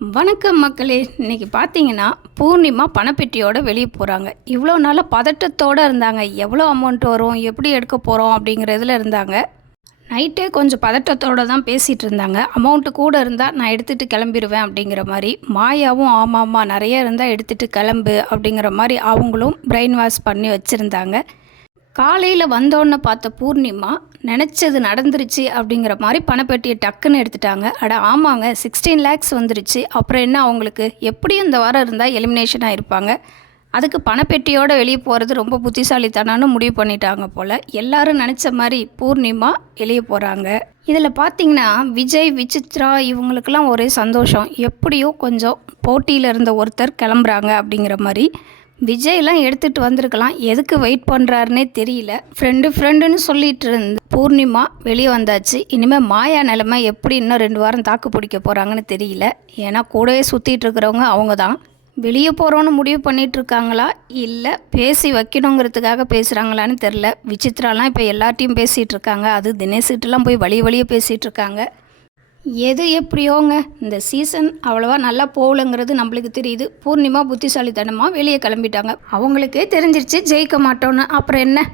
வணக்கம் மக்களே. இன்னைக்கு பார்த்தீங்கன்னா பூர்ணிமா பணப்பெட்டியோடு வெளியே போகிறாங்க இவ்வளோ நாளாக பதட்டத்தோடு இருந்தாங்க. எவ்வளோ அமௌண்ட் வரும்? எப்படி எடுக்க போகிறோம் அப்படிங்கிறதுல இருந்தாங்க. நைட்டே கொஞ்சம் பதட்டத்தோடு தான் பேசிகிட்டு இருந்தாங்க. அமௌண்ட்டு கூட இருந்தால் நான் எடுத்துகிட்டு கிளம்பிடுவேன் அப்படிங்கிற மாதிரி மாயாவும் ஆமாம்மா நிறைய இருந்தால் எடுத்துகிட்டு கிளம்பு அப்படிங்கிற மாதிரி அவங்களும் பிரெயின் வாஷ் பண்ணி வச்சுருந்தாங்க. காலையில் வந்தோன்னே பார்த்த பூர்ணிமா நினச்சது நடந்துருச்சு அப்படிங்கிற மாதிரி பணப்பெட்டியை டக்குன்னு எடுத்துட்டாங்க. அட ஆமாங்க சிக்ஸ்டீன் லேக்ஸ் வந்துருச்சு. அப்புறம் என்ன அவங்களுக்கு? எப்படியும் இந்த வாரம் இருந்தால் எலிமினேஷன் இருப்பாங்க அதுக்கு பணப்பெட்டியோடு வெளியே போகிறது ரொம்ப புத்திசாலித்தனான்னு முடிவு பண்ணிட்டாங்க போல். எல்லாரும் நினச்ச மாதிரி பூர்ணிமா வெளியே போகிறாங்க இதில் பார்த்தீங்கன்னா விஜய் விசித்ரா இவங்களுக்கெல்லாம் ஒரே சந்தோஷம். எப்படியோ கொஞ்சம் போட்டியில் இருந்த ஒருத்தர் கிளம்புறாங்க அப்படிங்கிற மாதிரி. விஜய்லாம் எடுத்துகிட்டு வந்திருக்கலாம். எதுக்கு வெயிட் பண்ணுறாருனே தெரியல. ஃப்ரெண்டு ஃப்ரெண்டுன்னு சொல்லிட்டு இருந்து பூர்ணிமா வெளியே வந்தாச்சு. இனிமேல் மாயா நிலைமை எப்படி இன்னும் ரெண்டு வாரம் தாக்கு பிடிக்க போகிறாங்கன்னு தெரியல. ஏன்னா கூடவே சுற்றிட்டு இருக்கிறவங்க அவங்க தான் வெளியே போகிறோன்னு முடிவு பண்ணிகிட்டு இருக்காங்களா? இல்லை பேசி வைக்கணுங்கிறதுக்காக பேசுகிறாங்களான்னு தெரில விசித்ராலாம் இப்போ எல்லார்ட்டையும் பேசிகிட்டு இருக்காங்க. அது தினேஷ்கிட்டலாம் போய் வழி வழியே பேசிகிட்டு இருக்காங்க. எது எப்படியோங்க? இந்த சீசன் அவ்வளோவா நல்லா போகலங்கிறது நம்மளுக்கு தெரியுது. பூர்ணிமா புத்திசாலித்தனமாக வெளியே கிளம்பிட்டாங்க. அவங்களுக்கே தெரிஞ்சிருச்சு ஜெயிக்க மாட்டோன்னு அப்புறம் என்ன?